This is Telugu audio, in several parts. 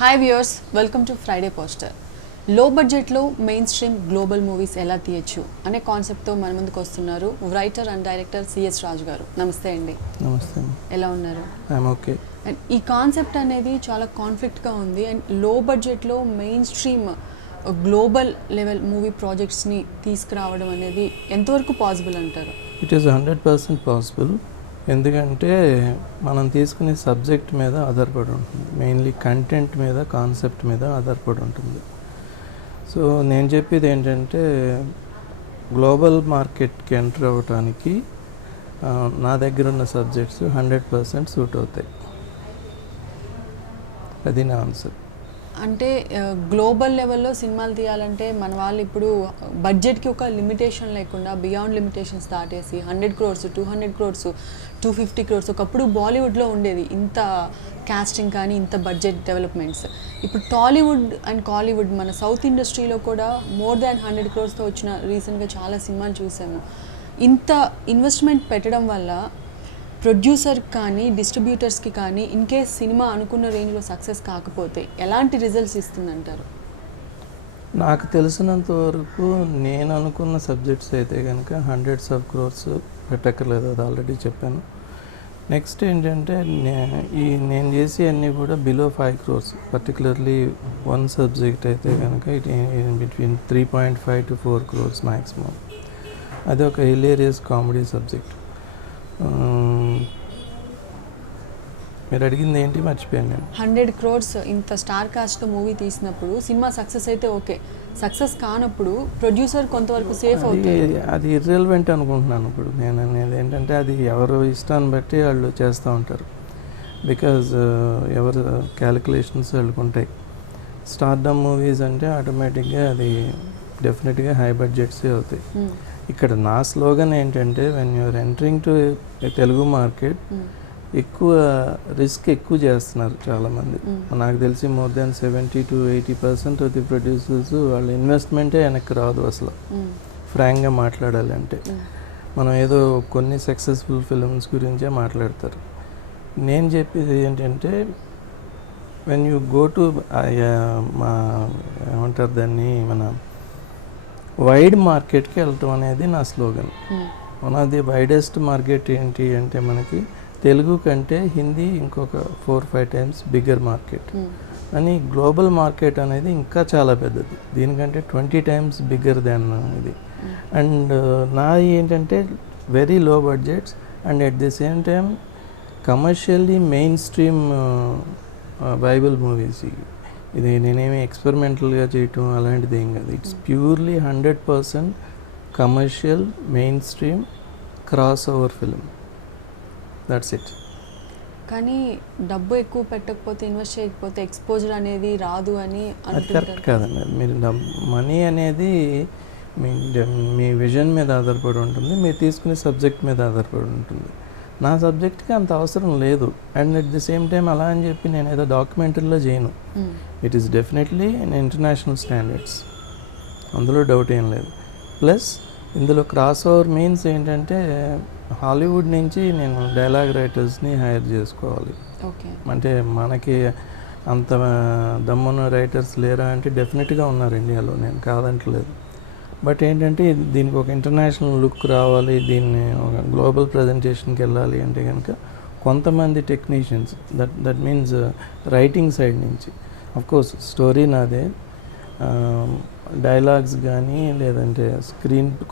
Hi viewers, welcome to Friday poster. లో బడ్జెట్లో మెయిన్ స్ట్రీమ్ గ్లోబల్ మూవీస్ ఎలా తీయచ్చు అనే కాన్సెప్ట్తో మన ముందుకు వస్తున్నారు రైటర్ అండ్ డైరెక్టర్ సిఎస్ రాజు గారు. నమస్తే అండి. నమస్తే. ఎలా ఉన్నారు? ఓకే. అండ్ ఈ కాన్సెప్ట్ అనేది చాలా కాన్ఫ్లిక్ట్గా ఉంది. అండ్ లో బడ్జెట్లో main stream global level movie ప్రాజెక్ట్స్ని తీసుకురావడం అనేది ఎంతవరకు పాసిబుల్ అంటారు? It is 100% possible. ఎందుకంటే మనం తీసుకునే సబ్జెక్ట్ మీద ఆధారపడి ఉంటుంది, మెయిన్లీ కంటెంట్ మీద, కాన్సెప్ట్ మీద ఆధారపడి ఉంటుంది. సో నేను చెప్పేది ఏంటంటే గ్లోబల్ మార్కెట్కి ఎంటర్ అవ్వటానికి నా దగ్గర ఉన్న సబ్జెక్ట్స్ 100% సూట్ అవుతాయి. అది నా ఆన్సర్. అంటే గ్లోబల్ లెవెల్లో సినిమాలు తీయాలంటే మన వాళ్ళు ఇప్పుడు బడ్జెట్కి ఒక లిమిటేషన్ లేకుండా బియాండ్ లిమిటేషన్స్ దాటేసి 100 crores, 200 crores, 250 crores ఒకప్పుడు బాలీవుడ్లో ఉండేది ఇంత కాస్టింగ్ కానీ ఇంత బడ్జెట్ డెవలప్మెంట్స్. ఇప్పుడు టాలీవుడ్ అండ్ కాలీవుడ్ మన సౌత్ ఇండస్ట్రీలో కూడా మోర్ దాన్ 100 crores వచ్చిన రీసెంట్గా చాలా సినిమాలు చూసాము. ఇంత ఇన్వెస్ట్మెంట్ పెట్టడం వల్ల ప్రొడ్యూసర్కి కానీ డిస్ట్రిబ్యూటర్స్కి కానీ ఇన్ కేస్ సినిమా అనుకున్న రేంజ్లో సక్సెస్ కాకపోతే ఎలాంటి రిజల్ట్స్ ఇస్తుందంటారు? నాకు తెలిసినంత వరకు నేను అనుకున్న సబ్జెక్ట్స్ అయితే కనుక 100s of crores పెట్టక్కర్లేదు, అది ఆల్రెడీ చెప్పాను. నెక్స్ట్ ఏంటంటే నేను చేసి అన్నీ కూడా below 5 crores, particularly one subject అయితే కనుక బిట్వీన్ 3.5 to 4 crores మ్యాక్సిమం. అది ఒక హిలేరియస్ కామెడీ సబ్జెక్ట్. మీరు అడిగింది ఏంటి మర్చిపోయాను నేను. 100 crores ఇంత స్టార్ కాస్ట్తో మూవీ తీసినప్పుడు సినిమా సక్సెస్ అయితే ఓకే, సక్సెస్ కానప్పుడు ప్రొడ్యూసర్ కొంతవరకు సేఫ్ అవుతుంది. అది ఇర్రెలవెంట్ అనుకుంటున్నాను. ఇప్పుడు నేను అనేది ఏంటంటే అది ఎవరు ఇష్టాన్ని బట్టి వాళ్ళు చేస్తూ ఉంటారు. బికాజ్ ఎవరు క్యాలిక్యులేషన్స్ వాళ్ళకు ఉంటాయి. స్టార్డమ్ మూవీస్ అంటే ఆటోమేటిక్గా అది డెఫినెట్గా హై బడ్జెట్సే అవుతాయి. ఇక్కడ నా స్లోగన్ ఏంటంటే when you're entering to Telugu market ఎక్కువ రిస్క్ ఎక్కువ చేస్తున్నారు చాలామంది. నాకు తెలిసి more than 70 to 80% of the producers వాళ్ళ ఇన్వెస్ట్మెంటే వెనక్కి రాదు అసలు. ఫ్రాంక్గా మాట్లాడాలంటే మనం ఏదో కొన్ని సక్సెస్ఫుల్ ఫిల్మ్స్ గురించే మాట్లాడతారు. నేను చెప్పేది ఏంటంటే వెన్ యూ గో టు మా ఏమంటారు దాన్ని, మన వైడ్ మార్కెట్కి వెళ్ళటం అనేది నా slogan. One of the widest market ఏంటి అంటే మనకి తెలుగు కంటే హిందీ ఇంకొక 4-5 times బిగ్గర్ మార్కెట్ అని. గ్లోబల్ మార్కెట్ అనేది ఇంకా చాలా పెద్దది, దీనికంటే 20 times బిగ్గర్ దాన్ ఇది. అండ్ నా ఏంటంటే very low budgets and at the same time commercially main stream Bible movies. ఇది నేనేమి ఎక్స్పెరిమెంటల్గా చేయటం అలాంటిది ఏం కాదు. It's purely 100% commercial main stream cross over film. That's it. కానీ డబ్బు ఎక్కువ పెట్టకపోతే, ఇన్వెస్ట్ చేయకపోతే ఎక్స్పోజర్ అనేది రాదు అని అది కరెక్ట్ కాదండి. మీరు మనీ అనేది మీ విజన్ మీద ఆధారపడి ఉంటుంది, మీరు తీసుకునే సబ్జెక్ట్ మీద ఆధారపడి ఉంటుంది. నా సబ్జెక్ట్కి అంత అవసరం లేదు. And at the same time అలా అని చెప్పి నేను ఏదో డాక్యుమెంటరీలో చేయను. It is definitely international standards, అందులో డౌట్ ఏం లేదు. ప్లస్ ఇందులో క్రాస్ ఓవర్ మీన్స్ ఏంటంటే హాలీవుడ్ నుంచి నేను డైలాగ్ రైటర్స్ని హైర్ చేసుకోవాలి. అంటే మనకి అంత దమ్మున్న రైటర్స్ లేరా అంటే డెఫినెట్గా ఉన్నారు ఇండియాలో, నేను కాదంటలేదు. బట్ ఏంటంటే దీనికి ఒక ఇంటర్నేషనల్ లుక్ రావాలి, దీన్ని ఒక గ్లోబల్ ప్రజెంటేషన్కి వెళ్ళాలి అంటే కనుక కొంతమంది technicians, that means writing side నుంచి. అఫ్కోర్స్ స్టోరీ నాదే, డైలాగ్స్ కానీ లేదంటే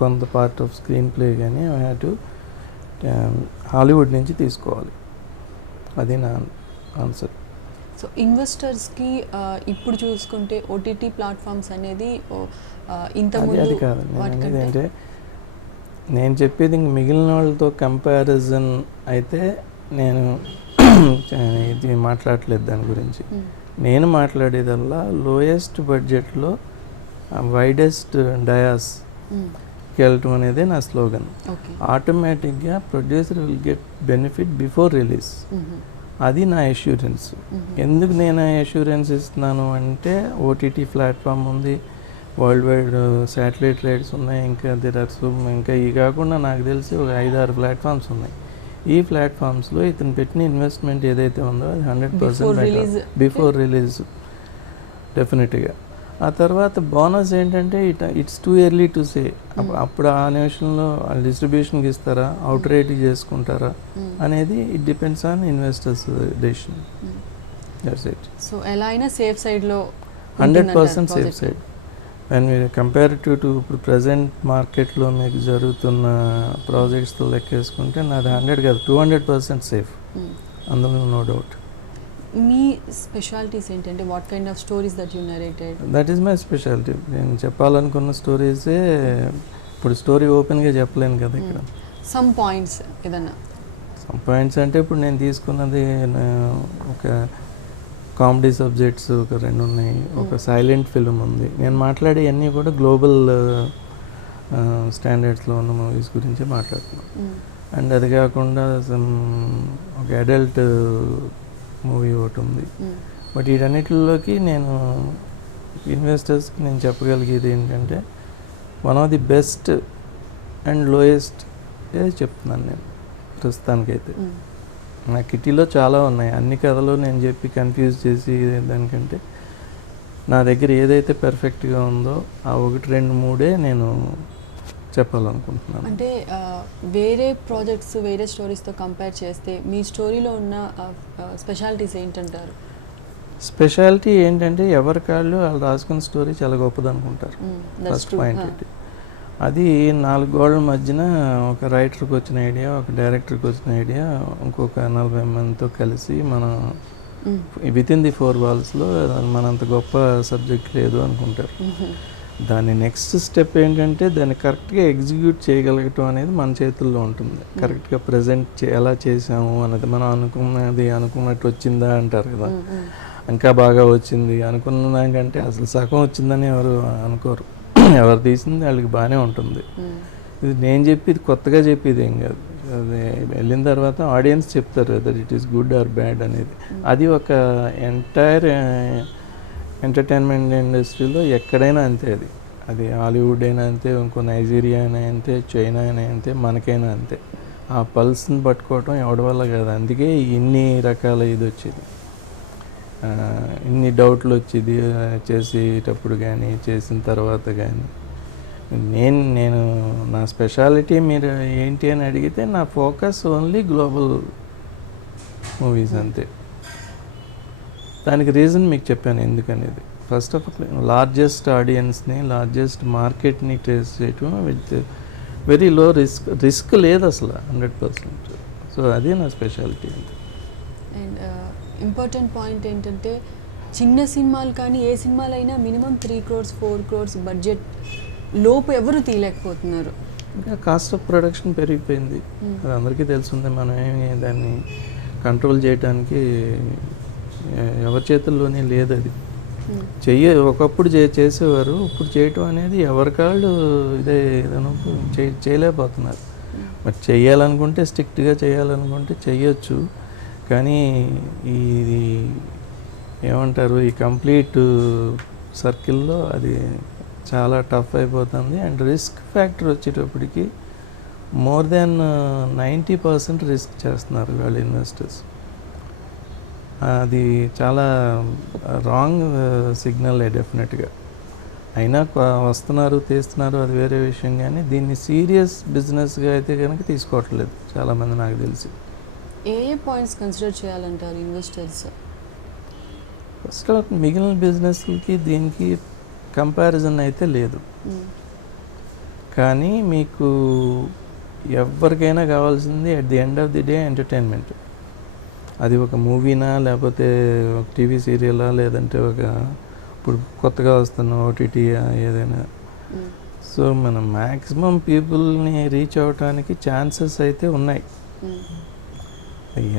కొంత పార్ట్ ఆఫ్ స్క్రీన్ ప్లే కానీ ఐ హ్యావ్ టు హాలీవుడ్ నుంచి తీసుకోవాలి. అది నా ఆన్సర్. సో ఇన్వెస్టర్స్కి ఇప్పుడు చూసుకుంటే ఓటీటీ ప్లాట్ఫామ్స్ అనేది అది కాదండి. ఏంటంటే నేను చెప్పేది ఇంక మిగిలిన వాళ్ళతో కంపారిజన్ అయితే నేను ఇది మాట్లాడలేదు దాని గురించి. నేను మాట్లాడేదల్లా లోయెస్ట్ బడ్జెట్లో వైడెస్ట్ డయాస్కి వెళ్ళటం అనేది నా స్లోగన్. ఆటోమేటిక్గా producer will get benefit before release. అది నా అష్యూరెన్స్. ఎందుకు నేను అష్యూరెన్స్ ఇస్తున్నాను అంటే ఓటీటీ ప్లాట్ఫామ్ ఉంది, వరల్డ్ వైడ్ శాటిలైట్ రైట్స్ ఉన్నాయి, ఇంకా ఈ కాకుండా నాకు తెలిసి ఒక 5-6 ప్లాట్ఫామ్స్ ఉన్నాయి. ఈ ప్లాట్ఫామ్స్లో ఇతను పెట్టిన ఇన్వెస్ట్మెంట్ ఏదైతే ఉందో అది 100% బిఫోర్ రిలీజ్ డెఫినెట్గా. ఆ తర్వాత బోనస్ ఏంటంటే it's too early to say. అప్పుడు ఆ నిమిషంలో డిస్ట్రిబ్యూషన్కి ఇస్తారా, అవుట్ రేట్ చేసుకుంటారా అనేది it depends on investors decision. That's it. So ఎలా అయినా సేఫ్ సైడ్లో 100% సేఫ్ సైడ్. అండ్ మీరు కంపారిటివ్ టు ఇప్పుడు ప్రజెంట్ మార్కెట్లో మీకు జరుగుతున్న ప్రాజెక్ట్స్తో లెక్కేసుకుంటే నాది 100 కాదు 200% సేఫ్, అందులో నో డౌట్. మీ స్పెషాలిటీస్ ఏంటంటే what kind of stories that you narrated? That is my speciality. నేను చెప్పాలనుకున్న స్టోరీసే ఇప్పుడు స్టోరీ ఓపెన్గా చెప్పలేను కదా ఇక్కడ. సమ్ పాయింట్స్ ఏదన్నా? సమ్ పాయింట్స్ అంటే ఇప్పుడు నేను తీసుకున్నది ఒక కామెడీ సబ్జెక్ట్స్ ఒక 2 ఉన్నాయి, ఒక సైలెంట్ ఫిల్మ్ ఉంది. నేను మాట్లాడే అన్నీ కూడా గ్లోబల్ స్టాండర్డ్స్లో ఉన్న మూవీస్ గురించి మాట్లాడుతున్నాను. అండ్ అది కాకుండా ఒక అడల్ట్ మూవీ ఒకటి ఉంది. బట్ వీటన్నిటిలోకి నేను ఇన్వెస్టర్స్కి నేను చెప్పగలిగేది ఏంటంటే one of the best and lowest చెప్తున్నాను నేను ప్రస్తుతానికైతే. నా కిటీలో చాలా ఉన్నాయి, అన్ని కథలు నేను చెప్పి కన్ఫ్యూజ్ చేసి దానికంటే నా దగ్గర ఏదైతే పర్ఫెక్ట్గా ఉందో ఆ 1, 2, 3 నేను చెప్పాలనుకుంటున్నాను. అంటే వేరే ప్రాజెక్ట్స్ వేరే స్టోరీస్తో కంపేర్ చేస్తే మీ స్టోరీలో ఉన్న స్పెషాలిటీస్ ఏంటంటారు? స్పెషాలిటీ ఏంటంటే ఎవరికాళ్ళు వాళ్ళు రాసుకున్న స్టోరీ చాలా గొప్పది అనుకుంటారు. ఫస్ట్ పాయింట్ ఏంటి, అది 4 గోడల మధ్యన ఒక రైటర్కి వచ్చిన ఐడియా, ఒక డైరెక్టర్కి వచ్చిన ఐడియా, ఇంకొక 40 మందితో కలిసి మనం విత్ ఇన్ ది 4 వాల్స్లో మనంత గొప్ప సబ్జెక్ట్ లేదు అనుకుంటారు. దాని నెక్స్ట్ స్టెప్ ఏంటంటే దాన్ని కరెక్ట్గా ఎగ్జిక్యూట్ చేయగలగటం అనేది మన చేతుల్లో ఉంటుంది. కరెక్ట్గా ప్రజెంట్ ఎలా చేసాము అన్నది, మనం అనుకున్నట్టు వచ్చిందా అంటారు కదా, ఇంకా బాగా వచ్చింది అనుకున్న దానికంటే అసలు సగం వచ్చిందని ఎవరు అనుకోరు. ఎవరు తీసింది వాళ్ళకి బాగానే ఉంటుంది. ఇది నేను చెప్పేది కొత్తగా చెప్పేది ఏం కాదు, అది వెళ్ళిన తర్వాత ఆడియన్స్ చెప్తారు that it is good or bad అనేది. అది ఒక ఎంటైర్ ఎంటర్టైన్మెంట్ ఇండస్ట్రీలో ఎక్కడైనా అంతే. అది హాలీవుడ్ అయినా అంతే, ఇంకో నైజీరియా అయినా అంతే, చైనా అయినా అంతే, మనకైనా అంతే. ఆ పల్స్ని పట్టుకోవటం ఎవడి వల్ల కాదు. అందుకే ఇన్ని రకాల ఇది వచ్చేది, ఇన్ని డౌట్లు వచ్చేది చేసేటప్పుడు కానీ చేసిన తర్వాత కానీ. నేను నా స్పెషాలిటీ మీరు ఏంటి అని అడిగితే నా ఫోకస్ ఓన్లీ గ్లోబల్ మూవీస్ అంతే. దానికి రీజన్ మీకు చెప్పాను ఎందుకనేది. ఫస్ట్ ఆఫ్ ఆల్ లార్జెస్ట్ ఆడియన్స్ని, లార్జెస్ట్ మార్కెట్ని ట్రేస్ చేయటం విత్ వెరీ లో రిస్క్ లేదు అసలు 100%. సో అది నా స్పెషాలిటీ. అండ్ ఇంపార్టెంట్ పాయింట్ ఏంటంటే చిన్న సినిమాలు కానీ ఏ సినిమాలైనా మినిమం 3 crores 4 crores బడ్జెట్ లోపు ఎవరు తీయలేకపోతున్నారు. ఇంకా కాస్ట్ ఆఫ్ ప్రొడక్షన్ పెరిగిపోయింది, అది అందరికీ తెలుస్తుంది. మనం ఏమి దాన్ని కంట్రోల్ చేయడానికి ఎవరి చేతుల్లోనే లేదు. అది ఒకప్పుడు చేసేవారు, ఇప్పుడు చేయటం అనేది ఎవరికాళ్ళు ఏదైనా చేయలేకపోతున్నారు. మరి చేయాలనుకుంటే స్ట్రిక్ట్గా చేయాలనుకుంటే చెయ్యొచ్చు, కానీ ఇది ఏమంటారు ఈ కంప్లీట్ సర్కిల్లో అది చాలా టఫ్ అయిపోతుంది. అండ్ రిస్క్ ఫ్యాక్టర్ వచ్చేటప్పటికి మోర్ దెన్ 90% రిస్క్ చేస్తున్నారు వాళ్ళు ఇన్వెస్టర్స్. అది చాలా రాంగ్ సిగ్నల్ డెఫినెట్గా. అయినా వస్తున్నారు తీస్తున్నారు అది వేరే విషయం, కానీ దీన్ని సీరియస్ బిజినెస్గా అయితే కనుక తీసుకోవట్లేదు చాలామంది నాకు తెలిసి. ఏ పాయింట్స్ కన్సిడర్ చేయాలంటారు ఇన్వెస్టర్స్? ఫస్ట్ మిగిలిన బిజినెస్లకి దీనికి కంపారిజన్ అయితే లేదు, కానీ మీకు ఎవరికైనా కావాల్సింది at the end of the day entertainment. అది ఒక మూవీనా, లేకపోతే ఒక టీవీ సీరియలా, లేదంటే ఇప్పుడు కొత్తగా వస్తున్న ఓటీటీయా ఏదైనా. సో మనం మ్యాక్సిమం పీపుల్ని రీచ్ అవ్వటానికి ఛాన్సెస్ అయితే ఉన్నాయి.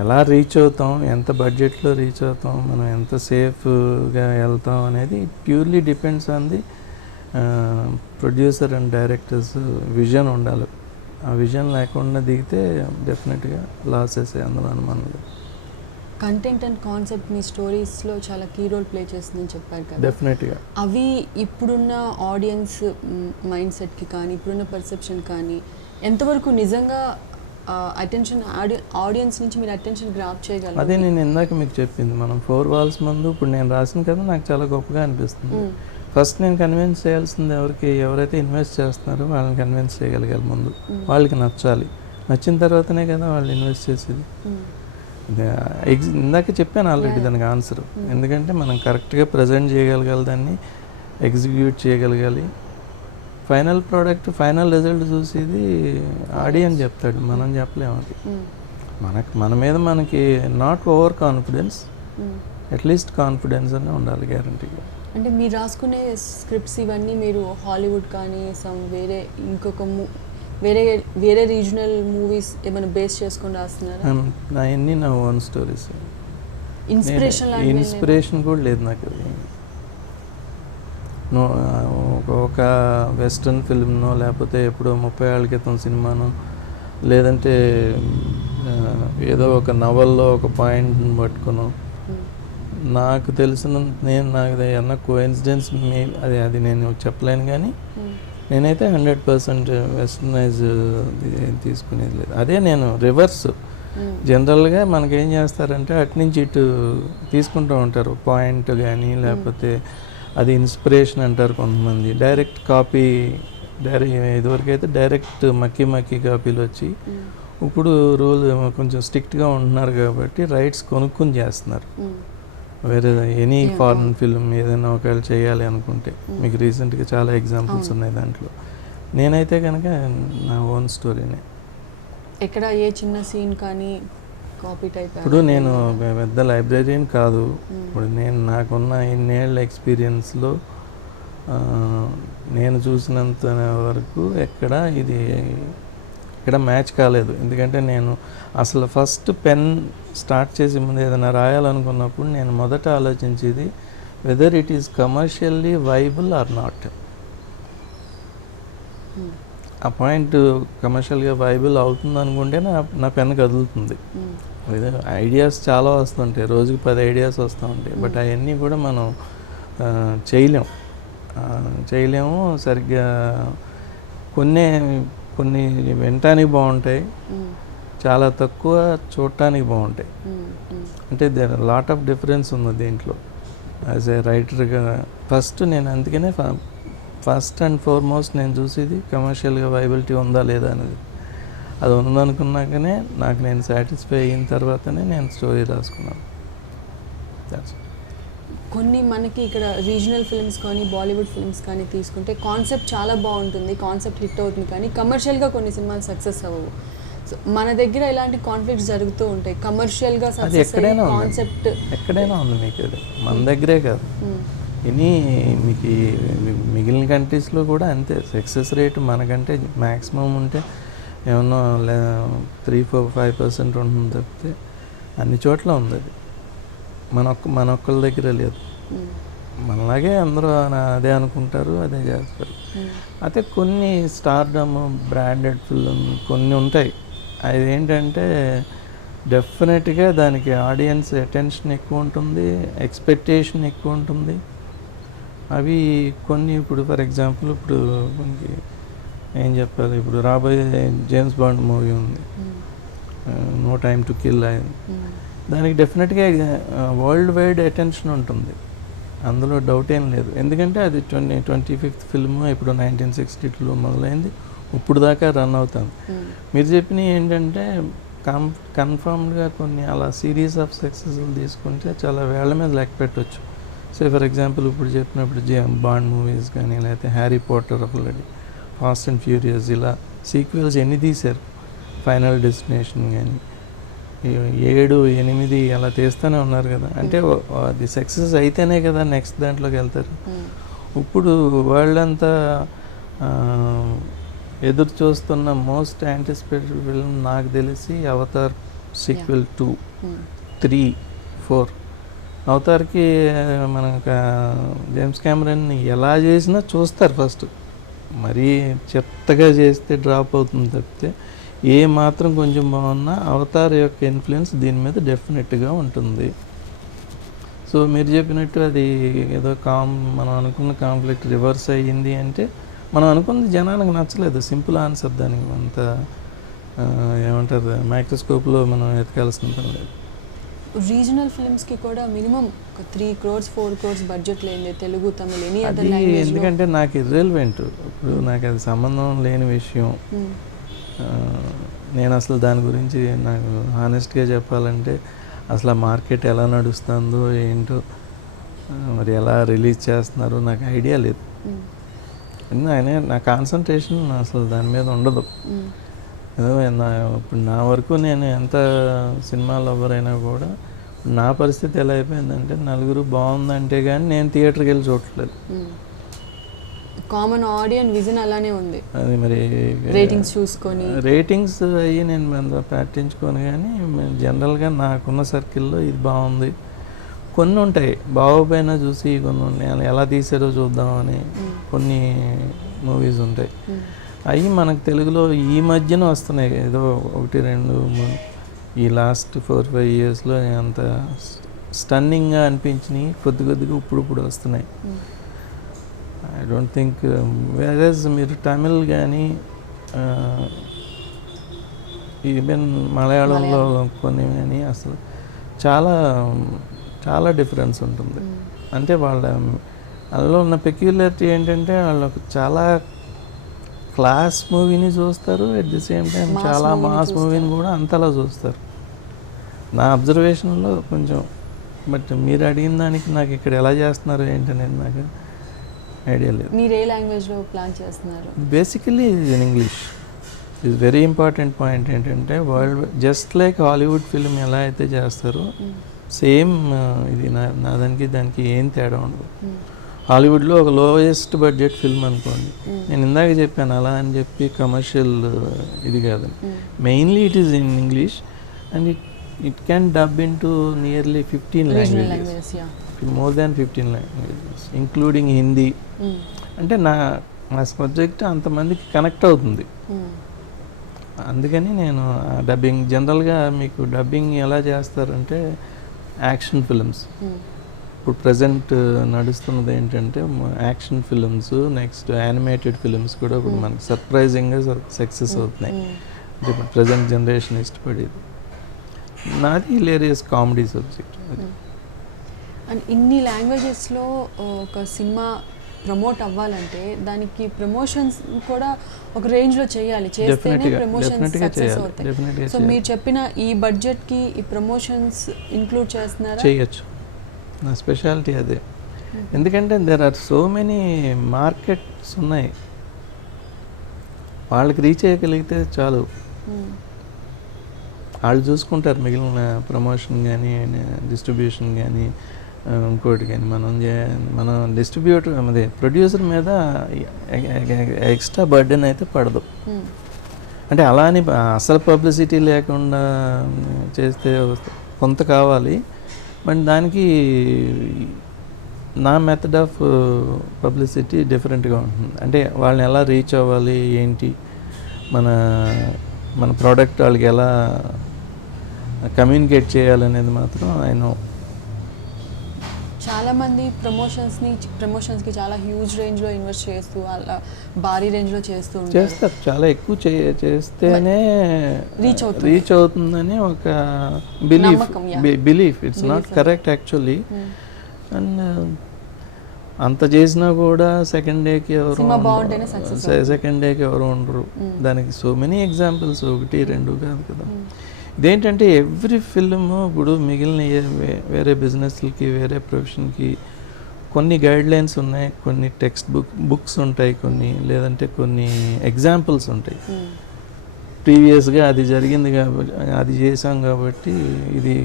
ఎలా రీచ్ అవుతాం, ఎంత బడ్జెట్లో రీచ్ అవుతాం, మనం ఎంత సేఫ్గా వెళ్తాం అనేది purely depends on the producer and directors vision ఉండాలి. ఆ విజన్ లేకుండా దిగితే డెఫినెట్గా లాసెస్ అందులో అనుమానం. కంటెంట్ అండ్ కాన్సెప్ట్ మీ స్టోరీస్లో చాలా కీ రోల్ ప్లే చేస్తుందని చెప్పారు కదా. డెఫినెట్గా అవి ఇప్పుడున్న ఆడియన్స్ మైండ్ సెట్కి కానీ ఇప్పుడున్న పర్సెప్షన్ కానీ ఎంతవరకు నిజంగా అటెన్షన్ ఆడియన్స్ నుంచి మీరు అటెన్షన్ గ్రాప్ చేయగలరు. అదే నేను ఇందాక మీకు చెప్పింది, మనం 4 walls ముందు ఇప్పుడు నేను రాసిన కదా నాకు చాలా గొప్పగా అనిపిస్తుంది. ఫస్ట్ నేను కన్విన్స్ చేయాల్సింది ఎవరైతే ఇన్వెస్ట్ చేస్తున్నారో వాళ్ళని కన్విన్స్ చేయగలగాలి ముందు. వాళ్ళకి నచ్చాలి, నచ్చిన తర్వాతనే కదా వాళ్ళు ఇన్వెస్ట్ చేసేది. ఇందాక చెప్పాను ఆల్రెడీ దానికి ఆన్సర్. ఎందుకంటే మనం కరెక్ట్గా ప్రజెంట్ చేయగలగాలి, దాన్ని ఎగ్జిక్యూట్ చేయగలగాలి. ఫైనల్ ప్రోడక్ట్, ఫైనల్ రిజల్ట్ చూసేది ఆడియన్స్ చెప్తాడు, మనం చెప్పలేము. అది మన మీద మనకి not over confidence, at least confidence అనే ఉండాలి గ్యారంటీగా. అంటే మీరు రాసుకునే స్క్రిప్ట్స్ ఇవన్నీ మీరు హాలీవుడ్ కానీ ఇంకొక వేరే రీజనల్ మూవీస్ ఏమైనా బేస్ చేసుకొని రాస్తున్నారా? అవన్నీ నా ఓన్ స్టోరీస్. ఇన్స్పిరేషన్ కూడా లేదు నాకు. ఒక వెస్ట్రన్ ఫిల్మ్నో లేకపోతే ఎప్పుడో 30 ఏళ్ళ క్రితం సినిమానో, లేదంటే ఏదో ఒక నవల్లో ఒక పాయింట్ని పట్టుకునో, నాకు తెలిసిన నాకు ఏమన్నా కోఇన్సిడెన్స్ అది నేను చెప్పలేను. కానీ నేనైతే 100% వెస్టర్నైజ్ తీసుకునేది లేదు. అదే నేను రివర్స్. జనరల్గా మనకేం చేస్తారంటే అటునుంచి ఇటు తీసుకుంటూ ఉంటారు పాయింట్ కానీ, లేకపోతే అది ఇన్స్పిరేషన్ అంటారు కొంతమంది. డైరెక్ట్ కాపీ, ఇదివరకు అయితే డైరెక్ట్ మక్కి కాపీలు వచ్చి, ఇప్పుడు రూల్ కొంచెం స్ట్రిక్ట్గా ఉంటున్నారు కాబట్టి రైట్స్ కొనుక్కుని చేస్తున్నారు. వేరే ఎనీ ఫారెన్ ఫిల్మ్ ఏదైనా ఒకవేళ చేయాలి అనుకుంటే, మీకు రీసెంట్గా చాలా ఎగ్జాంపుల్స్ ఉన్నాయి దాంట్లో. నేనైతే కనుక నా ఓన్ స్టోరీనే. ఎక్కడ ఏ చిన్న సీన్ కానీ కాపీ టైప్. ఇప్పుడు నేను పెద్ద లైబ్రరీని కాదు. ఇప్పుడు నాకున్న ఇన్నేళ్ళ ఎక్స్పీరియన్స్లో నేను చూసినంత వరకు ఇక్కడ మ్యాచ్ కాలేదు. ఎందుకంటే నేను అసలు ఫస్ట్ పెన్ స్టార్ట్ చేసే ముందు ఏదైనా రాయాలనుకున్నప్పుడు నేను మొదట ఆలోచించేది whether it is commercially viable or not. ఆ పాయింట్ కమర్షియల్గా వైబుల్ అవుతుంది అనుకుంటే నా పెన్ కదులుతుంది. ఐడియాస్ చాలా వస్తుంటాయి, రోజుకి 10 ఐడియాస్ వస్తూ ఉంటాయి. బట్ అవన్నీ కూడా మనం చేయలేము సరిగ్గా. కొన్ని వినటానికి బాగుంటాయి, చాలా తక్కువ చూడటానికి బాగుంటాయి. అంటే లాట్ ఆఫ్ డిఫరెన్స్ ఉంది దీంట్లో యాజ్ ఏ రైటర్గా. అందుకనే ఫస్ట్ అండ్ ఫార్మోస్ట్ నేను చూసేది కమర్షియల్గా వైబిలిటీ ఉందా లేదా అనేది. అది ఉందనుకున్నాకనే నేను సాటిస్ఫై అయిన తర్వాతనే నేను స్టోరీ రాసుకున్నాను. కొన్ని మనకి ఇక్కడ రీజనల్ ఫిల్మ్స్ కానీ బాలీవుడ్ ఫిల్మ్స్ కానీ తీసుకుంటే కాన్సెప్ట్ చాలా బాగుంటుంది, కాన్సెప్ట్ హిట్ అవుతుంది, కానీ కమర్షియల్గా కొన్ని సినిమాలు సక్సెస్ అవ్వవు. సో మన దగ్గర ఇలాంటి కాన్ఫ్లిక్ట్స్ జరుగుతూ ఉంటాయి. కమర్షియల్గా కాన్సెప్ట్ ఎక్కడైనా ఉంది మీకు, అది మన దగ్గరే కాదు, మీకు మిగిలిన కంట్రీస్లో కూడా అంతే. సక్సెస్ రేట్ మనకంటే మ్యాక్సిమం ఉంటే ఏమన్నా 3-4-5% ఉంటుంది తప్పితే అన్ని చోట్ల ఉంది. అది మన ఒక్కళ్ళ దగ్గర లేదు. మనలాగే అందరూ అదే అనుకుంటారు, అదే చేస్తారు. అయితే కొన్ని స్టార్డమ్, బ్రాండెడ్ ఫిల్మ్ కొన్ని ఉంటాయి. అదేంటంటే డెఫినెట్గా దానికి ఆడియన్స్ అటెన్షన్ ఎక్కువ ఉంటుంది, ఎక్స్పెక్టేషన్ ఎక్కువ ఉంటుంది. అవి కొన్ని ఇప్పుడు ఫర్ ఎగ్జాంపుల్ ఇప్పుడు మనకి ఏం చెప్పాలి, ఇప్పుడు రాబోయే జేమ్స్ బాండ్ మూవీ ఉంది, నో టైమ్ టు కిల్. దానికి డెఫినెట్గా వరల్డ్ వైడ్ అటెన్షన్ ఉంటుంది, అందులో డౌట్ ఏం లేదు. ఎందుకంటే అది 25th ఫిల్మ్, ఇప్పుడు 1962 మొదలైంది, ఇప్పుడు దాకా రన్ అవుతాం. మీరు చెప్పినవి ఏంటంటే కన్ఫర్మ్డ్గా కొన్ని అలా సిరీస్ ఆఫ్ సక్సెస్లు తీసుకుంటే చాలా వేళ్ల మీద లెక్క పెట్టవచ్చు. సో ఫర్ ఎగ్జాంపుల్ ఇప్పుడు చెప్పినప్పుడు బాండ్ మూవీస్ కానీ, లేకపోతే Harry Potter, already fast and furious, ఇలా సీక్వెల్స్ ఎన్ని తీశారు. ఫైనల్ డెస్టినేషన్ కానీ 7, 8 అలా తీస్తూనే ఉన్నారు కదా. అంటే అది సక్సెస్ అయితేనే కదా నెక్స్ట్ దాంట్లోకి వెళ్తారు. ఇప్పుడు వరల్డ్ అంతా ఎదురు చూస్తున్న మోస్ట్ యాంటిసిపేటెడ్ ఫిల్మ్ నాకు తెలిసి అవతార్ సీక్వెల్ 2, 3, 4. అవతార్కి మన జేమ్స్ కెమెరాన్ ఎలా చేసినా చూస్తారు ఫస్ట్, మరీ చెత్తగా చేస్తే డ్రాప్ అవుతుంది తప్పితే ఏ మాత్రం కొంచెం బాగున్నా అవతార్ యొక్క ఇన్ఫ్లుయెన్స్ దీని మీద డెఫినెట్గా ఉంటుంది. సో మీరు చెప్పినట్టు అది ఏదో మనం అనుకున్న కాన్ఫ్లిక్ట్ రివర్స్ అయ్యింది అంటే మనం అనుకున్నది జనానికి నచ్చలేదు. సింపుల్ ఆన్సర్ దానికి. అంత ఏమంటారు మైక్రోస్కోప్లో మనం ఎతకాల్సిన పని లేదు. రీజనల్ ఫిల్మ్స్కి కూడా మినిమం 3 crores 4 crores బడ్జెట్ లేనిదే తెలుగు తమిళ్ ఎనీ అదర్ అది లాంగ్వేజ్ ఎందుకంటే నాకు ఇర్రెలవెంట్, ఇప్పుడు నాకు అది సంబంధం లేని విషయం. నేను అసలు దాని గురించి నాకు హానెస్ట్గా చెప్పాలంటే అసలు ఆ మార్కెట్ ఎలా నడుస్తుందో ఏంటో, మరి ఎలా రిలీజ్ చేస్తున్నారో నాకు ఐడియా లేదు. నా కాన్సన్ట్రేషన్ అసలు దాని మీద ఉండదు. ఇప్పుడు నా వరకు నేను ఎంత సినిమా లవర్ అయినా కూడా నా పరిస్థితి ఎలా అయిపోయిందంటే నలుగురు బాగుందంటే కానీ నేను థియేటర్కి వెళ్ళి చూడట్లేదు. కామన్ ఆడియన్స్ విజన్ అలానే ఉంది. అది మరి రేటింగ్స్ చూసుకొని రేటింగ్స్ అయ్యి నేను పట్టించుకొని, కానీ జనరల్గా నాకున్న సర్కిల్లో ఇది బాగుంది. కొన్ని ఉంటాయి బాగోపోయినా చూసి, కొన్ని ఉన్నాయి అలా ఎలా తీసారో చూద్దామని కొన్ని మూవీస్ ఉంటాయి. అవి మనకు తెలుగులో ఈ మధ్యన వస్తున్నాయి, ఏదో 1 2 ఈ లాస్ట్ 4-5 yearsలో అంత స్టన్నింగ్గా అనిపించినాయి కొద్దిగా ఇప్పుడు వస్తున్నాయి. ఐ డోంట్ థింక్ వేరేజ్ మీరు తమిళ్ కానీ ఈవెన్ మలయాళంలో కొన్ని కానీ అసలు చాలా డిఫరెన్స్ ఉంటుంది. అంటే అందులో ఉన్న పెక్యులారిటీ ఏంటంటే వాళ్ళకు చాలా క్లాస్ మూవీని చూస్తారు, అట్ ది సేమ్ టైం చాలా మాస్ మూవీని కూడా అంతలా చూస్తారు నా అబ్జర్వేషన్లో కొంచెం. బట్ మీరు అడిగిన దానికి నాకు ఇక్కడ ఎలా చేస్తున్నారు ఏంటనేది నాకు ఐడియా లేదు. మీరు ఏ లాంగ్వేజ్లో ప్లాన్ చేస్తున్నారు? Basically in English. Is very important point ఏంటంటే world just like Hollywood film ఎలా అయితే చేస్తారో సేమ్ ఇది నా దానికి ఏం తేడా ఉండదు. హాలీవుడ్లో ఒక లోయెస్ట్ బడ్జెట్ ఫిల్మ్ అనుకోండి, నేను ఇందాక చెప్పాను అలా అని చెప్పి కమర్షియల్ ఇది కాదు. Mainly it is in English and it can dub in to nearly 15 languages, more than 15 languages including Hindi. అంటే నా సబ్జెక్ట్ అంతమందికి కనెక్ట్ అవుతుంది. అందుకని నేను డబ్బింగ్ జనరల్గా మీకు డబ్బింగ్ ఎలా చేస్తారంటే యాక్షన్ ఫిల్మ్స్, ఇప్పుడు ప్రజెంట్ నడుస్తున్నది ఏంటంటే action films, next animated films కూడా ఇప్పుడు మనకి సర్ప్రైజింగ్గా సక్సెస్ అవుతున్నాయి. అంటే ఇప్పుడు ప్రజెంట్ జనరేషన్ ఇష్టపడేది. నాది హిలేరియస్ కామెడీ సబ్జెక్ట్ అది. అండ్ ఇన్ని లాంగ్వేజెస్లో ఒక సినిమా ప్రమోట్ అవ్వాలంటే దానికి ప్రమోషన్స్ కూడా ఒక రేంజ్లో చేయాలి, చేస్తేనే ప్రమోషన్స్ సక్సెస్ అవుతాయి. సో మీరు చెప్పిన ఈ బడ్జెట్కి ఈ ప్రమోషన్స్ ఇంక్లూడ్ చేస్తున్నారా? చేయొచ్చు. నా స్పెషాలిటీ అదే. ఎందుకంటే there are so many markets ఉన్నాయి, వాళ్ళకి రీచ్ అయ్యగలిగితే చాలు. వాళ్ళు చూసుకుంటారు మిగిలిన ప్రమోషన్ కానీ డిస్ట్రిబ్యూషన్ కానీ ఇంకోటి కానీ. మన డిస్ట్రిబ్యూటర్ అదే ప్రొడ్యూసర్ మీద ఎక్స్ట్రా బర్డెన్ అయితే పడదు. అంటే అలా అని అసలు పబ్లిసిటీ లేకుండా చేస్తే కొంత కావాలి. బట్ దానికి నా మెథడ్ ఆఫ్ పబ్లిసిటీ డిఫరెంట్గా ఉంటుంది. అంటే వాళ్ళని ఎలా రీచ్ అవ్వాలి, ఏంటి మన ప్రోడక్ట్ వాళ్ళకి ఎలా కమ్యూనికేట్ చేయాలనేది మాత్రం ఆయన. చాలామంది ప్రమోషన్స్కి చాలా హ్యూజ్ రేంజ్లో ఇన్వెస్ట్ చేస్తూ అలా భారీ రేంజ్లో చేస్తారు. చాలా ఎక్కువ చేస్తేనే రీచ్ అవుతుందని ఒక belief. It's not correct actually. And అంత చేసినా కూడా సెకండ్ డేకి ఎవరు ఉండరు. దానికి సో మెనీ ఎగ్జాంపుల్స్, 1 2 కాదు కదా. ఇదేంటంటే ఎవ్రీ ఫిల్మ్ ఇప్పుడు మిగిలిన వేరే బిజినెస్లకి వేరే ప్రొఫెషన్కి కొన్ని గైడ్ లైన్స్ ఉన్నాయి, కొన్ని టెక్స్ట్ బుక్స్ ఉంటాయి, కొన్ని లేదంటే కొన్ని ఎగ్జాంపుల్స్ ఉంటాయి. ప్రీవియస్గా అది జరిగింది కాబట్టి అది చేసాం కాబట్టి ఇది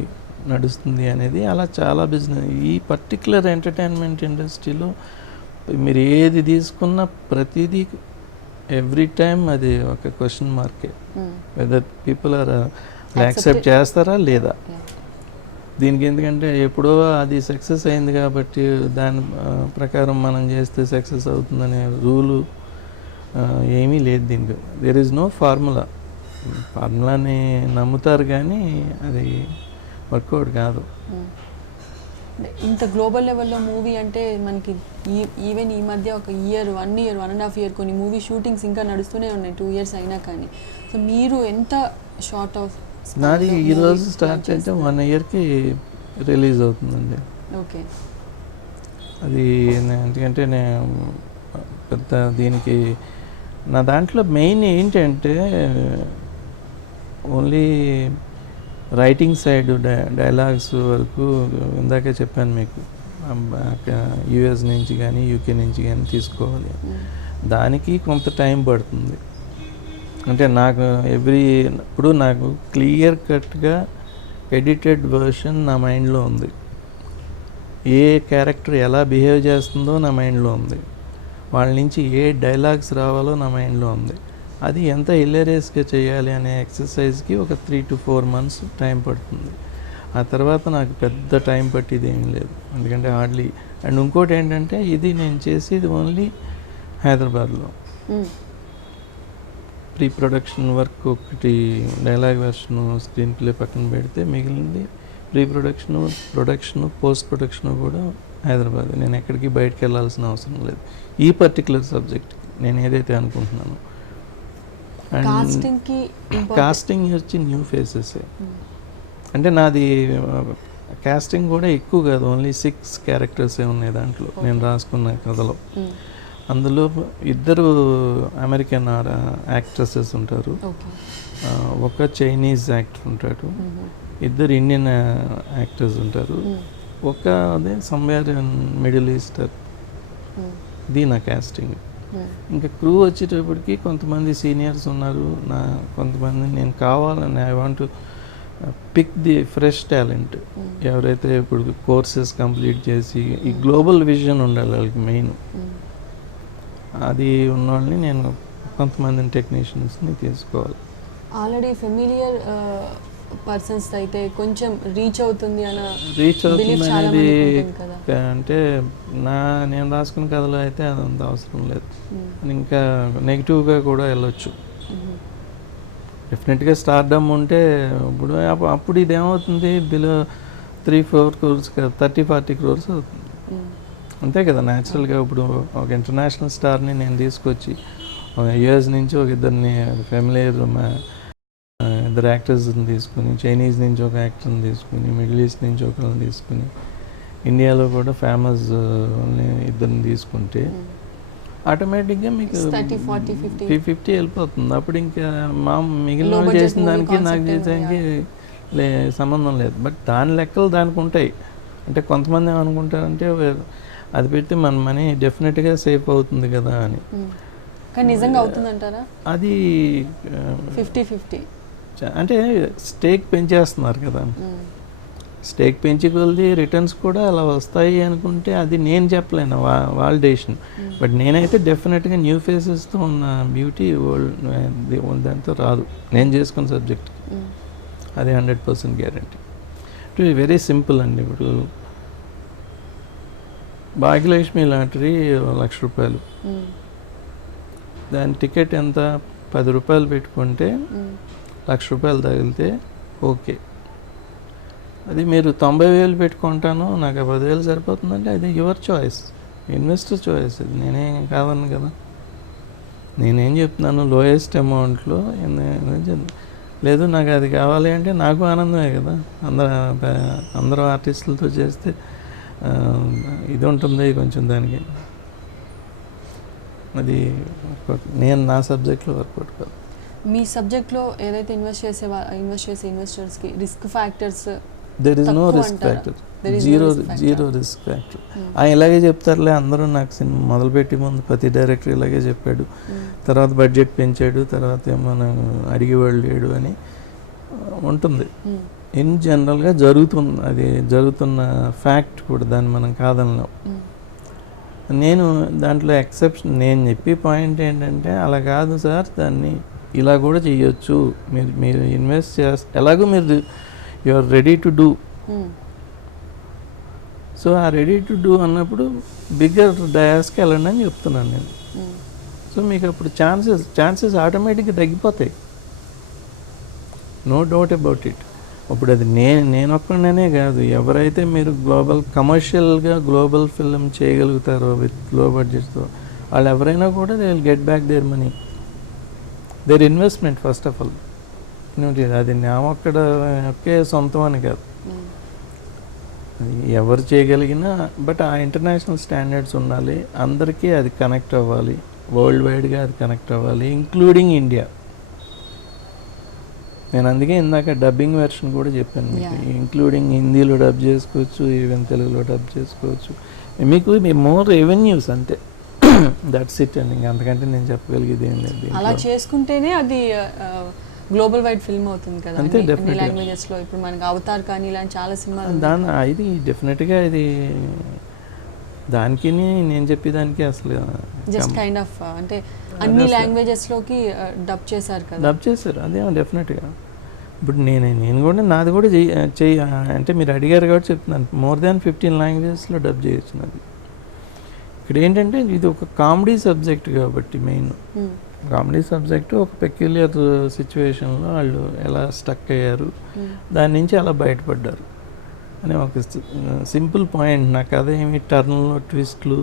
నడుస్తుంది అనేది. అలా చాలా బిజినెస్ ఈ పర్టిక్యులర్ ఎంటర్టైన్మెంట్ ఇండస్ట్రీలో మీరు ఏది తీసుకున్నా ప్రతిదీ ఎవ్రీ టైమ్ అది ఒక క్వశ్చన్ మార్కే. వెదర్ పీపుల్ ఆర్ యాక్సెప్ట్ చేస్తారా లేదా దీనికి. ఎందుకంటే ఎప్పుడో అది సక్సెస్ అయింది కాబట్టి దాని ప్రకారం మనం చేస్తే సక్సెస్ అవుతుందనే రూలు ఏమీ లేదు దీనికి. దేర్ ఈజ్ నో ఫార్ములాని నమ్ముతారు కానీ అది వర్కౌట్ కాదు. ఇంత గ్లోబల్ లెవెల్లో మూవీ అంటే మనకి ఈవెన్ ఈ మధ్య ఒక 1 year 1.5 year కొన్ని మూవీ షూటింగ్స్ ఇంకా నడుస్తూనే ఉన్నాయి 2 years అయినా కానీ. సో మీరు ఎంత షార్ట్ ఆఫ్ నాది ఈరోజు స్టార్ట్ అయితే 1 yearకి రిలీజ్ అవుతుందండి. ఓకే. అది ఎందుకంటే నేను పెద్ద దీనికి నా దాంట్లో మెయిన్ ఏంటంటే ఓన్లీ రైటింగ్ సైడ్ డైలాగ్స్ వరకు ఇందాకే చెప్పాను మీకు, యుఎస్ నుంచి కానీ యూకే నుంచి కానీ తీసుకోవాలి. దానికి కొంత టైం పడుతుంది. అంటే నాకు ఇప్పుడు నాకు క్లియర్ కట్గా ఎడిటెడ్ వర్షన్ నా మైండ్లో ఉంది. ఏ క్యారెక్టర్ ఎలా బిహేవ్ చేస్తుందో నా మైండ్లో ఉంది. వాళ్ళ నుంచి ఏ డైలాగ్స్ రావాలో నా మైండ్లో ఉంది. అది ఎంత హిలేరియస్గా చేయాలి అనే ఎక్సర్సైజ్కి ఒక 3 to 4 months టైం పడుతుంది. ఆ తర్వాత నాకు పెద్ద టైం పట్టేది ఏం లేదు, ఎందుకంటే హార్డ్లీ. అండ్ ఇంకోటి ఏంటంటే ఇది నేను చేసేది ఓన్లీ హైదరాబాద్లో. ప్రీ ప్రొడక్షన్ వర్క్ ఒకటి, డైలాగ్ వెర్షను, స్క్రీన్ ప్లే పక్కన పెడితే మిగిలింది ప్రీ ప్రొడక్షన్ పోస్ట్ ప్రొడక్షన్ కూడా హైదరాబాద్. నేను ఎక్కడికి బయటకు వెళ్ళాల్సిన అవసరం లేదు ఈ పర్టికులర్ సబ్జెక్ట్ నేను ఏదైతే అనుకుంటున్నాను. కాస్టింగ్ వచ్చి న్యూ ఫేసెస్. అంటే నాది కాస్టింగ్ కూడా ఎక్కువ కాదు, ఓన్లీ 6 క్యారెక్టర్సే ఉన్నాయి దాంట్లో నేను రాసుకున్న కథలో. అందులో 2 అమెరికన్ యాక్ట్రెసెస్ ఉంటారు, ఒక చైనీస్ యాక్టర్ ఉంటాడు, 2 ఇండియన్ యాక్టర్స్ ఉంటారు, ఒక అదే సమ్వేర్ మిడిల్ ఈస్టర్. ఇది నా కాస్టింగ్. ఇంకా క్రూ వచ్చేటప్పటికి కొంతమంది సీనియర్స్ ఉన్నారు, కొంతమంది నేను కావాలని I want pick the fresh talent. ఎవరైతే ఇప్పుడు కోర్సెస్ కంప్లీట్ చేసి ఈ గ్లోబల్ విజన్ ఉండాలి వాళ్ళకి మెయిన్, అది ఉన్న వాళ్ళని నేను కొంతమంది టెక్నీషియన్స్ని తీసుకోవాలి. ఆల్రెడీ ఫెమిలియర్ పర్సన్స్ అయితే కొంచెం రీచ్ అవుతుంది అనేది అంటే నేను రాసుకున్న కథలో అయితే అదంత అవసరం లేదు. ఇంకా నెగిటివ్గా కూడా వెళ్ళొచ్చు. డెఫినెట్గా స్టార్డమ్ ఉంటే అప్పుడు ఇదేమవుతుంది, బిలో 3-4 crores కదా, 30-40 crores అవుతుంది అంతే కదా న్యాచురల్గా. ఇప్పుడు ఒక ఇంటర్నేషనల్ స్టార్ని నేను తీసుకొచ్చి యుఎస్ నుంచి ఒక 2 ఫెమిలియర్ 2 యాక్టర్స్ని తీసుకుని, చైనీస్ నుంచి ఒక యాక్టర్ని తీసుకుని, మిడిల్ ఈస్ట్ నుంచి ఒకరిని తీసుకుని, ఇండియాలో కూడా ఫేమస్ 2 తీసుకుంటే ఆటోమేటిక్గా మీకు 50 వెళ్ళిపోతుంది. అప్పుడు ఇంకా మిగిలిన చేసిన దానికి నాకు చేసేదానికి సంబంధం లేదు. బట్ దాని లెక్కలు దానికి ఉంటాయి. అంటే కొంతమంది ఏమనుకుంటారంటే అది పెడితే మన మనీ డెఫినెట్గా సేఫ్ అవుతుంది కదా అని. కానీ నిజంగా అవుతుందంటారా? అది 50-50 అంటే స్టేక్ పెంచేస్తున్నారు కదా, స్టేక్ పెంచి కొలిది రిటర్న్స్ కూడా అలా వస్తాయి అనుకుంటే అది నేను చెప్పలేను, వాలిడేషన్. బట్ నేనైతే డెఫినెట్గా న్యూ ఫేసెస్తో ఉన్న బ్యూటీ వరల్డ్ దాంతో రాదు నేను చేసుకున్న సబ్జెక్ట్కి. అది 100% guarantee. It is very simple అండి. ఇప్పుడు భాగ్యలక్ష్మి లాటరీ ₹1,00,000, దాని టికెట్ ఎంత 10 రూపాయలు పెట్టుకుంటే ₹1,00,000 తగిలితే ఓకే. అది మీరు 90,000 పెట్టుకుంటాను నాకు 10,000 సరిపోతుందంటే అది యువర్ చాయిస్, ఇన్వెస్టర్ చాయిస్. అది నేనేం కాదను కదా. నేనేం చెప్తున్నాను, లోయెస్ట్ అమౌంట్లో లేదు నాకు అది కావాలి అంటే నాకు ఆనందమే కదా. అందరూ ఆర్టిస్టులతో చేస్తే ఇది ఉంటుంది కొంచెం దానికి. అది నేను నా సబ్జెక్ట్లో వర్కౌట్ కాదు. మీ సబ్జెక్ట్లో ఏదైతే ఇన్వెస్ట్ చేసే ఇన్వెస్టర్స్కి risk factors there is no risk factor, zero risk factor. ఇలాగే చెప్తారులే అందరూ. నాకు సినిమా మొదలుపెట్టి ముందు ప్రతి డైరెక్టర్ ఇలాగే చెప్పాడు, తర్వాత బడ్జెట్ పెంచాడు, తర్వాత ఏమన్నా అడిగేవాళ్ళు లేడు అని ఉంటుంది. ఇన్ జనరల్గా జరుగుతుంది, అది జరుగుతున్న ఫ్యాక్ట్ కూడా, దాన్ని మనం కాదనలేం. నేను దాంట్లో ఎక్సెప్షన్ నేను చెప్పే పాయింట్ ఏంటంటే అలా కాదు సార్, దాన్ని ఇలా కూడా చేయొచ్చు. మీరు ఇన్వెస్ట్ ఎలాగో మీరు you are ready to do. So ఆ రెడీ టు డూ అన్నప్పుడు బిగ్గర్ డయాస్కి వెళ్ళండి అని చెప్తున్నాను నేను. సో మీకు అప్పుడు ఛాన్సెస్ ఆటోమేటిక్గా తగ్గిపోతాయి, నో డౌట్ అబౌట్ ఇట్. ఇప్పుడు అది నేను ఒక్కడనే కాదు, ఎవరైతే మీరు గ్లోబల్ కమర్షియల్గా గ్లోబల్ ఫిల్మ్ చేయగలుగుతారో విత్ లో బడ్జెట్తో, వాళ్ళు ఎవరైనా కూడా they will get back their money, their investment first of all. అది నా ఒకే సొంతం అని కాదు, అది ఎవరు చేయగలిగినా. బట్ ఆ ఇంటర్నేషనల్ స్టాండర్డ్స్ ఉండాలి, అందరికీ అది కనెక్ట్ అవ్వాలి, వరల్డ్ వైడ్గా అది కనెక్ట్ అవ్వాలి, ఇంక్లూడింగ్ ఇండియా. నేను అందుకే ఇందాక డబ్బింగ్ వెర్షన్ కూడా చెప్పాను మీకు, ఇంక్లూడింగ్ హిందీలో డబ్ చేసుకోవచ్చు, ఈవెన్ తెలుగులో డబ్ చేసుకోవచ్చు. మీకు మోర్ రెవెన్యూస్ అంతే, దట్స్ ఇట్ అండి. ఇంకా అంతకంటే నేను చెప్పగలిగేది ఏం లేదు. అలా చేసుకుంటేనే అది గ్లోబల్ వైడ్ ఫిల్మ్ అవుతుంది కదా అంతే, అన్ని లాంగ్వేజెస్లో. ఇప్పుడు మనకి అవతార్ కానీ ఇలాంటి చాలా సినిమాలు ఇది డెఫినెట్గా ఇది దానికి నేను చెప్పేదానికి అసలు జస్ట్ కైండ్ ఆఫ్ అంటే అన్ని లాంగ్వేజెస్లోకి డబ్ చేశారు కదా. డబ్ చేశారు, అదే డెఫినెట్గా. ఇప్పుడు నేను కూడా నాది కూడా అంటే మీరు అడిగారు కాబట్టి చెప్తున్నాను, మోర్ దాన్ 15 లాంగ్వేజెస్లో డబ్ చేయొచ్చు నాది. ఇక్కడ ఏంటంటే ఇది ఒక కామెడీ సబ్జెక్ట్ కాబట్టి, మెయిన్ కామెడీ సబ్జెక్టు, ఒక పెక్యులియర్ సిచ్యువేషన్లో వాళ్ళు ఎలా స్టక్ అయ్యారు, దాని నుంచి ఎలా బయటపడ్డారు అని ఒక సింపుల్ పాయింట్. నాకు అదేమి టర్న్లు ట్విస్ట్లు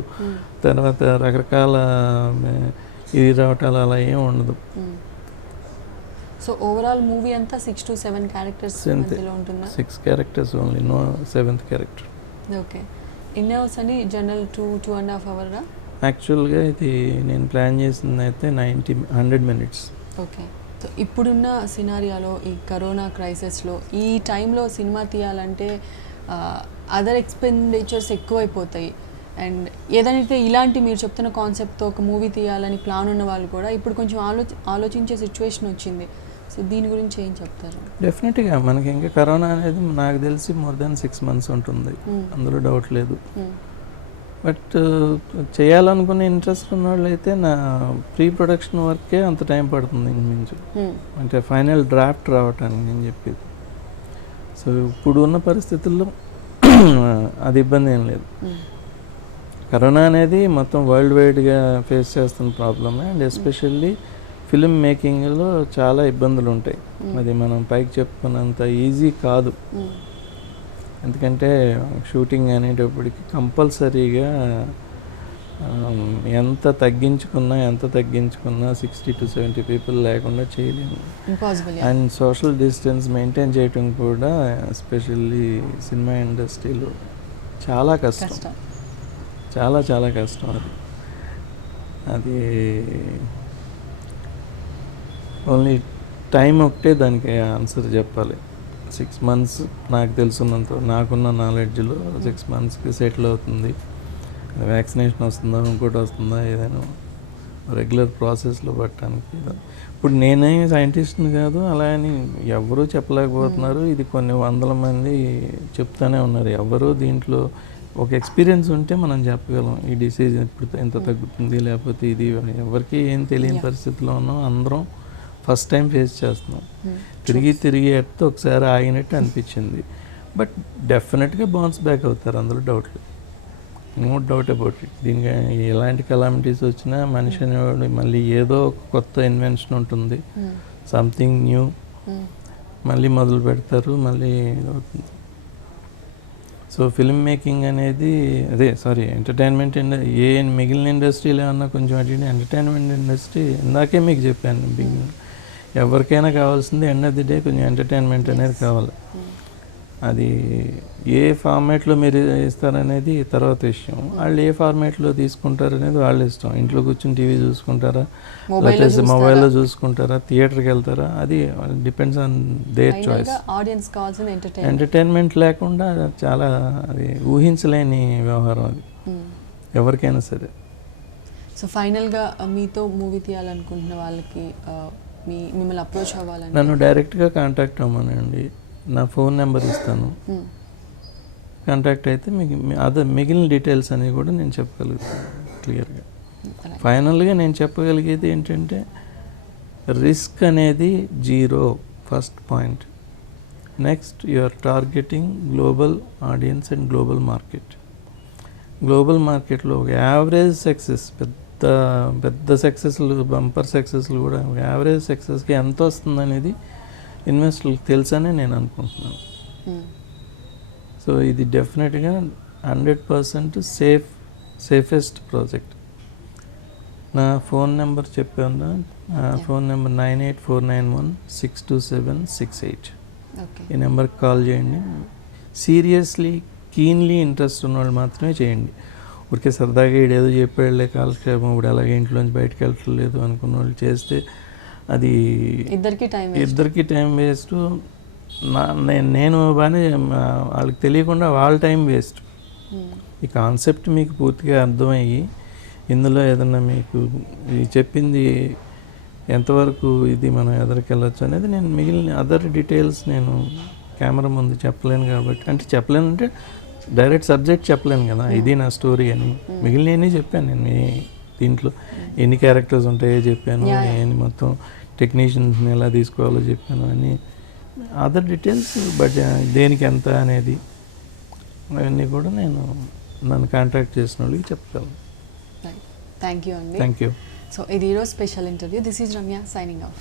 తర్వాత రకరకాల ఇది రావటాలు అలా ఏం ఉండదు. సో ఓవరాల్ మూవీ అంతా 6 to 7 క్యారెక్టర్స్ మధ్యలో ఉంటుందా? 6 characters only, no 7th character. Okay. ఎన్ని అవర్స్ అండి జనరల్? 2.5 hours? యాక్చువల్గా ఇది నేను ప్లాన్ చేసింది అయితే 100 minutes. ఓకే. సో ఇప్పుడున్న సినారియాలో, ఈ కరోనా క్రైసిస్లో, ఈ టైంలో సినిమా తీయాలంటే అదర్ ఎక్స్పెండిచర్స్ ఎక్కువైపోతాయి. అండ్ ఏదైతే ఇలాంటి మీరు చెప్తున్న కాన్సెప్ట్తో ఒక మూవీ తీయాలని ప్లాన్ ఉన్న వాళ్ళు కూడా ఇప్పుడు కొంచెం ఆలోచించే సిచ్యువేషన్ వచ్చింది. సో దీని గురించి ఏం చెప్తారు? డెఫినెట్గా మనకి ఇంకా కరోనా అనేది నాకు తెలిసి మోర్ దాన్ 6 months ఉంటుంది, అందులో డౌట్ లేదు. బట్ చేయాలనుకునే ఇంట్రెస్ట్ ఉన్న వాళ్ళు అయితే నా ప్రీ ప్రొడక్షన్ వర్కే అంత టైం పడుతుంది ఇంచుమించు, అంటే ఫైనల్ డ్రాఫ్ట్ రావటానికి నేను చెప్పేది. సో ఇప్పుడు ఉన్న పరిస్థితుల్లో అది ఇబ్బంది ఏం లేదు. కరోనా అనేది మొత్తం వరల్డ్ వైడ్గా ఫేస్ చేస్తున్న ప్రాబ్లమే, అండ్ ఎస్పెషల్లీ ఫిల్మ్ మేకింగ్లో చాలా ఇబ్బందులు ఉంటాయి. అది మనం పైకి చెప్పుకున్నంత ఈజీ కాదు, ఎందుకంటే షూటింగ్ అనేటప్పటికి కంపల్సరీగా ఎంత తగ్గించుకున్నా 60 to 70 people లేకుండా చేయలేము. అండ్ సోషల్ డిస్టెన్స్ మెయింటైన్ చేయటం కూడా ఎస్పెషల్లీ సినిమా ఇండస్ట్రీలో చాలా కష్టం, చాలా కష్టం. అది ఓన్లీ టైం ఒకటే దానికి ఆన్సర్ చెప్పాలి. 6 months నాకు తెలుసున్నంత, నాకున్న నాలెడ్జ్లో 6 monthsకి సెటిల్ అవుతుంది. వ్యాక్సినేషన్ వస్తుందా, ఇంకోటి వస్తుందా, ఏదైనా రెగ్యులర్ ప్రాసెస్లో పట్టడానికి. ఇప్పుడు నేనే సైంటిస్ట్ని కాదు, అలా అని ఎవరూ చెప్పలేకపోతున్నారు. ఇది కొన్ని వందల మంది చెప్తానే ఉన్నారు. ఎవరు దీంట్లో ఒక ఎక్స్పీరియన్స్ ఉంటే మనం చెప్పగలం, ఈ డిసీజ్ ఇప్పుడు ఎంత తగ్గుతుంది, లేకపోతే ఇది ఎవరికి ఏం తెలియని పరిస్థితిలో ఉన్నాం. అందరం ఫస్ట్ టైం ఫేస్ చేస్తున్నాం. తిరిగి ఎత్తే ఒకసారి ఆగినట్టు అనిపించింది. బట్ డెఫినెట్గా బౌన్స్ బ్యాక్ అవుతారు, అందులో డౌట్ లేదు, నో డౌట్ అబౌట్ ఇట్. దీనికి ఎలాంటి కలామిటీస్ వచ్చినా మనిషి అనేవాడు మళ్ళీ ఏదో ఒక కొత్త ఇన్వెన్షన్ ఉంటుంది, సంథింగ్ న్యూ, మళ్ళీ మొదలు పెడతారు, మళ్ళీ అవుతుంది. సో ఫిల్మ్ మేకింగ్ అనేది ఎంటర్టైన్మెంట్ మిగిలిన ఇండస్ట్రీలో ఏమన్నా కొంచెం అడిగిన ఎంటర్టైన్మెంట్ ఇండస్ట్రీ ఇందాకే మీకు చెప్పాను, ఎవరికైనా కావాల్సింది ఎండ్ ఆఫ్ ది డే కొంచెం ఎంటర్టైన్మెంట్ అనేది కావాలి. అది ఏ ఫార్మేట్లో మీరు ఇస్తారనేది తర్వాత విషయం. వాళ్ళు ఏ ఫార్మేట్లో తీసుకుంటారు అనేది వాళ్ళ ఇష్టం. ఇంట్లో కూర్చొని టీవీ చూసుకుంటారా, లేకపోతే మొబైల్లో చూసుకుంటారా, థియేటర్కి వెళ్తారా, అది depends on their choice. Entertainment లేకుండా చాలా అది ఊహించలేని వ్యవహారం అది ఎవరికైనా సరే. సో ఫైనల్గా మీతో మూవీ తీయాలనుకుంటున్న వాళ్ళకి మిమ్మల్ని అప్రోచ్ అవ్వాలని, నన్ను డైరెక్ట్గా కాంటాక్ట్ అవ్వమనండి. నా ఫోన్ నెంబర్ ఇస్తాను, కాంటాక్ట్ అయితే మీకు మిగిలిన డీటెయిల్స్ అనేవి కూడా నేను చెప్పగలుగుతాను క్లియర్గా. ఫైనల్గా నేను చెప్పగలిగేది ఏంటంటే రిస్క్ అనేది 0 first point. Next you are targeting global audience and global market. Global మార్కెట్లో ఒక యావరేజ్ సక్సెస్, పెద్ద సక్సెస్లు, బంపర్ సక్సెస్లు కూడా యావరేజ్ సక్సెస్కి ఎంత వస్తుంది అనేది ఇన్వెస్టర్లకు తెలుసనే నేను అనుకుంటున్నాను. సో ఇది డెఫినెట్గా 100% సేఫెస్ట్ ప్రాజెక్ట్. నా ఫోన్ నెంబర్ చెప్పాను, ఫోన్ నెంబర్ 9849162768. ఓకే. ఈ నెంబర్కి కాల్ చేయండి. సీరియస్లీ కీన్లీ ఇంట్రెస్ట్ ఉన్నవాళ్ళు మాత్రమే చేయండి. ఊరికే సరదాగా ఏదో చెప్పాడులే కాలక్షేపం, ఇప్పుడు అలాగే ఇంట్లోంచి బయటకు వెళ్ళట్లేదు అనుకున్న వాళ్ళు చేస్తే అది ఇద్దరికి టైం వేస్ట్. నేను బాగానే వాళ్ళకి తెలియకుండా వాళ్ళ టైం వేస్ట్. ఈ కాన్సెప్ట్ మీకు పూర్తిగా అర్థమయ్యి ఇందులో ఏదన్నా మీకు చెప్పింది ఎంతవరకు ఇది మనం ఎదరికి వెళ్ళొచ్చు అనేది నేను మిగిలిన అదర్ డీటెయిల్స్ నేను కెమెరా ముందు చెప్పలేను కాబట్టి, అంటే చెప్పలేను అంటే డైరెక్ట్ సబ్జెక్ట్ చెప్పలేను కదా, ఇది నా స్టోరీ అని. మిగిలినవన్నీ చెప్పాను నేను. దీంట్లో ఎన్ని క్యారెక్టర్స్ ఉంటాయో చెప్పాను, నేను మొత్తం టెక్నీషియన్స్ని ఎలా తీసుకోవాలో చెప్పాను అని అదర్ డీటెయిల్స్. బట్ దేనికి ఎంత అనేది అవన్నీ కూడా నేను నన్ను కాంటాక్ట్ చేసిన వాళ్ళకి చెప్తాను. థ్యాంక్ యూ అండి. Thank you. సో ఇది ఈరోజు special interview. This is Ramya signing off.